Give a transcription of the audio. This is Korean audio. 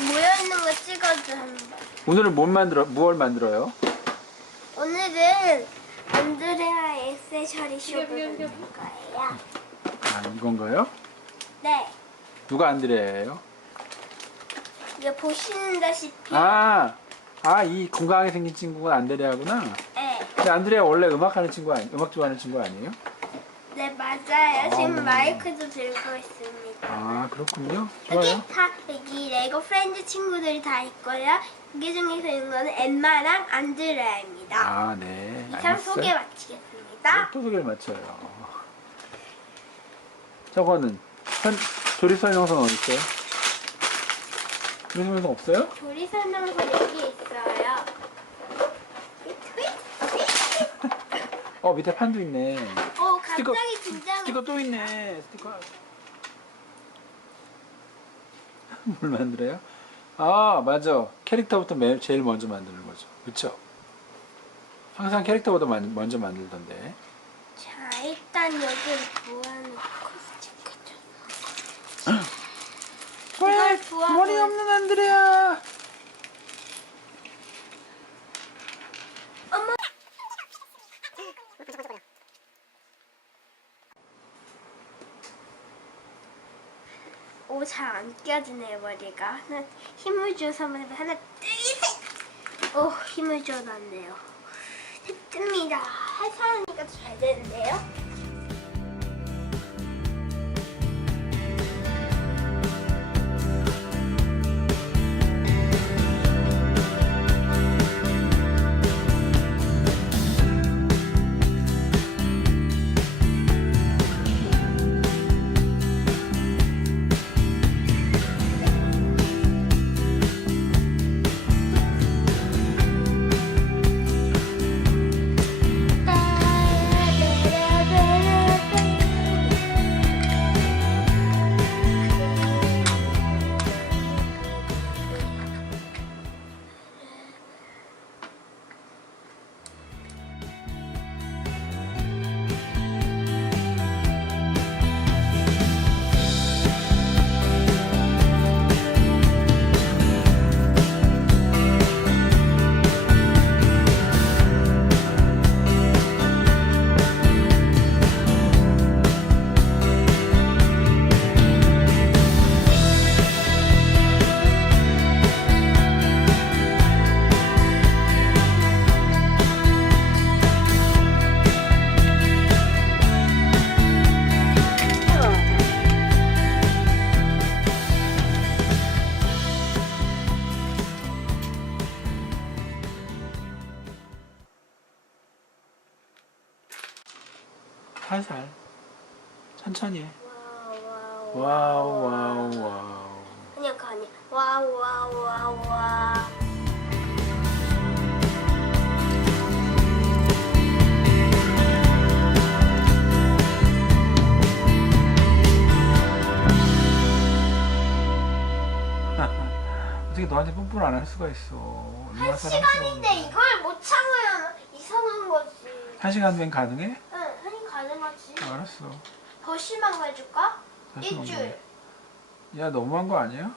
모여 있는 거 찍어줘 한번. 오늘은 뭘 만들어, 무얼 만들어요? 오늘은 안드레아 액세서리 쇼를 만들 거예요. 아, 이건가요? 네. 누가 안드레예요? 이게 보시는다시피 아, 아, 이 건강하게 생긴 친구가 안드레아구나. 네. 근데 안드레아 원래 음악하는 친구 아니, 음악 좋아하는 친구 아니에요? 네 맞아요. 지금 아. 마이크도 들고 있습니다. 아, 그렇군요. 여기 좋아요. 다 여기 레고 프렌즈 친구들이 다 있고요. 여기 중에서 있는 거는 엠마랑 안드레아입니다. 아, 네. 이상 알겠어요. 소개 마치겠습니다. 또 소개를 마쳐요. 저거는 선, 조립 설명서는 어디 있어요? 조립 설명서 없어요? 조리 설명서 여기 있어요. 어, 밑에 판도 있네. 어 스티커, 갑자기 긴장. 스티커 또 있네. 스티커. 뭘 만들어요? 아, 맞아. 캐릭터부터 맨 제일 먼저 만드는 거죠. 그쵸? 항상 캐릭터부터 만- 먼저 만들던데. 자 일단 여기를 부어놓고 스티커 좀. 이걸 부어. 머리 없는 안드레아. 어머. 오, 잘 안 껴지네, 머리가. 하나, 힘을 줘서 한번. 하나, 둘, 셋! 오, 힘을 돼요. 됐습니다. 해서 하니까 잘 되는데요? 살살. 천천히 해. 와우, 와우, 와우. 아니야, 그거 아니야. 와우, 와우, 와우, 와우. 어떻게 너한테 뽀뽀를 안 할 수가 있어. 얼마나 한 사랑스러운데. 시간인데 이걸 못 참으면 이상한 거지. 한 시간 면 가능해? 응, 한이 가능하지. 알았어. 더 심한 거 해줄까? 일주일. 야, 너무한 거 아니야?